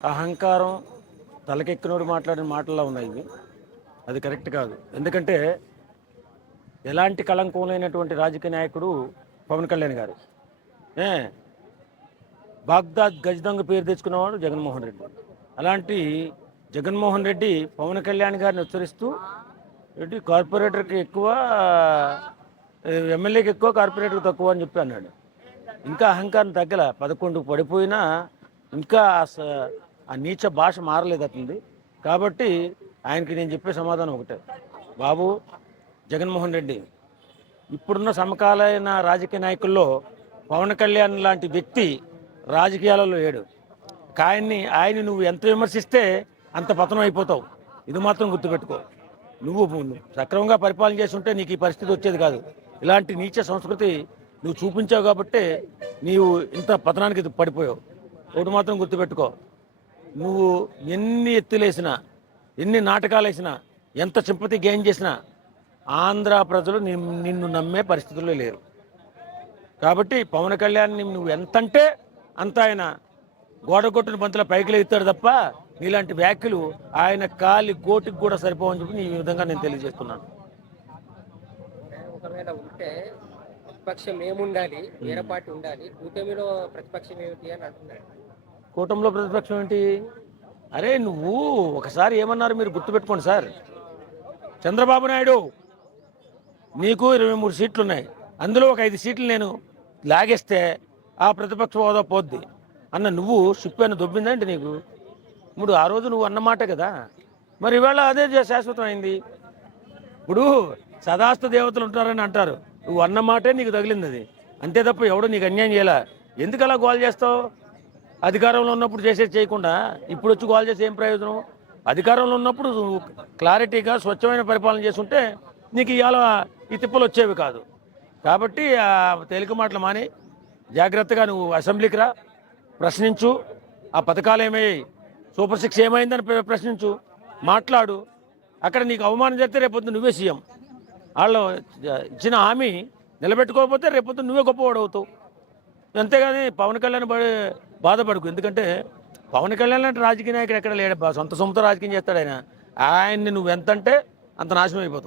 అహంకారం తలకెక్కినోడు మాట్లాడిన మాటల్లో ఉన్నాయి ఇవి. అది కరెక్ట్ కాదు. ఎందుకంటే ఎలాంటి కళంకం లేనటువంటి రాజకీయ నాయకుడు పవన్ కళ్యాణ్ గారు. ఏ బాగ్దాద్ గజ దొంగ పేరు తెచ్చుకున్నవాడు జగన్మోహన్ రెడ్డి. అలాంటి జగన్మోహన్ రెడ్డి పవన్ కళ్యాణ్ గారిని ఉచ్చరిస్తూ ఏంటి కార్పొరేటర్కి ఎక్కువ, ఎమ్మెల్యేకి ఎక్కువ, కార్పొరేటర్కి తక్కువ అని చెప్పి అన్నాడు. ఇంకా అహంకారం తగ్గల 11 పడిపోయినా ఇంకా ఆ నీచ భాష మారలేదు అతనిది. కాబట్టి ఆయనకి నేను చెప్పే సమాధానం ఒకటే, బాబు జగన్మోహన్ రెడ్డి, ఇప్పుడున్న సమకాలీన రాజకీయ నాయకుల్లో పవన్ కళ్యాణ్ లాంటి వ్యక్తి రాజకీయాలలో లేడు. ఆయన్ని నువ్వు ఎంత విమర్శిస్తే అంత పతనం అయిపోతావు. ఇది మాత్రం గుర్తుపెట్టుకో. నువ్వు సక్రమంగా పరిపాలన చేస్తుంటే నీకు ఈ పరిస్థితి వచ్చేది కాదు. ఇలాంటి నీచ సంస్కృతి నువ్వు చూపించావు కాబట్టి నీవు ఇంత పతనానికి పడిపోయావు. ఒకటి మాత్రం గుర్తుపెట్టుకో, నువ్వు ఎన్ని ఎత్తులేసినా, ఎన్ని నాటకాలు వేసినా, ఎంత సింపతి గెయిన్ చేసినా ఆంధ్ర ప్రజలు నిన్ను నమ్మే పరిస్థితుల్లో లేరు. కాబట్టి పవన్ కళ్యాణ్ నువ్వు ఎంతంటే అంత ఆయన గోడ కొట్టిన బంతుల పైకి లేస్తాడు తప్ప నీలాంటి వ్యాఖ్యలు ఆయన కాలి గోటికి కూడా సరిపోవని చెప్పి ఈ విధంగా నేను తెలియజేస్తున్నాను. ఒకవేళ ఉంటే ప్రతిపక్షం ఏముండాలి, వేరే పార్టీ ఉండాలి, కూటమిలో ప్రతిపక్షం ఏమిటి అని అంటున్నాడు. కూటమిలో ప్రతిపక్షం ఏంటి? అరే నువ్వు ఒకసారి ఏమన్నారు మీరు గుర్తుపెట్టుకోండి సార్. చంద్రబాబు నాయుడు, నీకు 23 సీట్లు ఉన్నాయి, అందులో ఒక 5 సీట్లు నేను లాగేస్తే ఆ ప్రతిపక్ష హోదా పోద్ది అన్న నువ్వు షిప్పు దొబ్బిందంటే నీకు. ఇప్పుడు ఆ రోజు నువ్వు అన్నమాట కదా, మరి ఇవాళ అదే శాశ్వతం అయింది. ఇప్పుడు సదాస్త దేవతలు ఉంటారని అంటారు, నువ్వు అన్నమాటే నీకు తగిలింది అది, అంతే తప్ప ఎవడో నీకు అన్యాయం చేయాల. ఎందుకు అలా గోల్ చేస్తావు? అధికారంలో ఉన్నప్పుడు చేసేది చేయకుండా ఇప్పుడు వచ్చి గోల్ చేసి ఏం ప్రయోజనం? అధికారంలో ఉన్నప్పుడు క్లారిటీగా స్వచ్ఛమైన పరిపాలన చేస్తుంటే నీకు ఇవాళ ఈ తిప్పలు వచ్చేవి కాదు. కాబట్టి ఆ తేలిక మాటలు మాని జాగ్రత్తగా నువ్వు అసెంబ్లీకి రా, ప్రశ్నించు. ఆ పథకాలు ఏమయ్యాయి, సూపర్ 6 ఏమైందని ప్రశ్నించు, మాట్లాడు. అక్కడ నీకు అవమానం చేస్తే రేపొద్దు నువ్వే సీఎం. వాళ్ళు ఇచ్చిన హామీ నిలబెట్టుకోకపోతే రేపొద్దు నువ్వే గొప్పవాడు అవుతావు. అంతేగాని పవన్ కళ్యాణ్ బాధపడుకు. ఎందుకంటే పవన్ కళ్యాణ్ లాంటి రాజకీయ నాయకుడు ఎక్కడ లేడబ్బా, సొంత రాజకీయం చేస్తాడు ఆయన. ఆయన్ని నువ్వు ఎంతంటే అంత నాశనం అయిపోతావు.